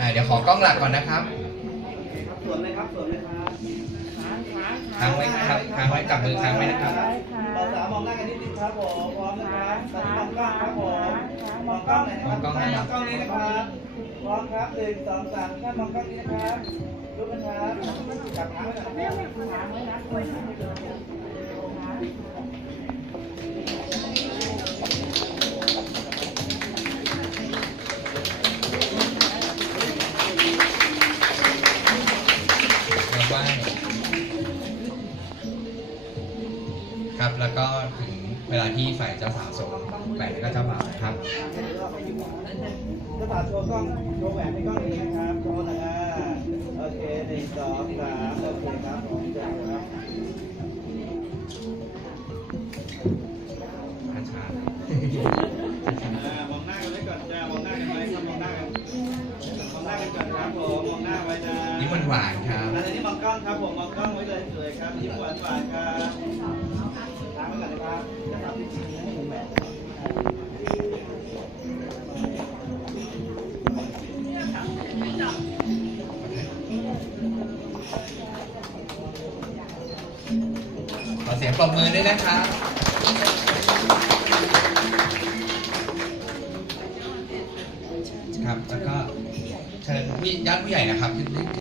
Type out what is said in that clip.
อ่าเดี๋ยวขอกล้องหลักก่อนนะครับสวนเลยครับสวนเลยครับค้างไว้ครับค้างไว้จับมือค้างไว้นะครับเราสามมองหน้ากันนิดนึงครับผมพร้อมนะครับตอนนี้มองกล้องครับผมมองกล้องหน่อยนะครับมองกล้องหน่อยครับมองกล้องนี้นะครับพร้อมครับหนึ่งสองสามแค่มองกล้องนี้นะครับลุกนะครับจับขาไว้ก่อนนะครับ แล้วไหว้ครับ แล้วก็ถึงเวลาที่ฝ่ายเจ้าสาวส่งแหวนแล้วก็เจ้าบ่าวครับจะตัดโชว์กล้องโชว์แหวนในกล้องนี้นะครับโชว์นะฮะโอเคหนึ่งสองสามโอเคครับผมเจอครับช้าอ่ ยิ้มหวานๆครับแล้วทีนี้มองกล้องครับผมมองกล้องไว้เลยสวยครับยิ้มหวานหวานๆครับตามไว้ก่อนนะครับจะทำจริงๆนะให้ผมแบบขอเสียงปรบมือด้วยนะครับครับแล้วก็เชิญพี่ญาติผู้ใหญ่นะครับ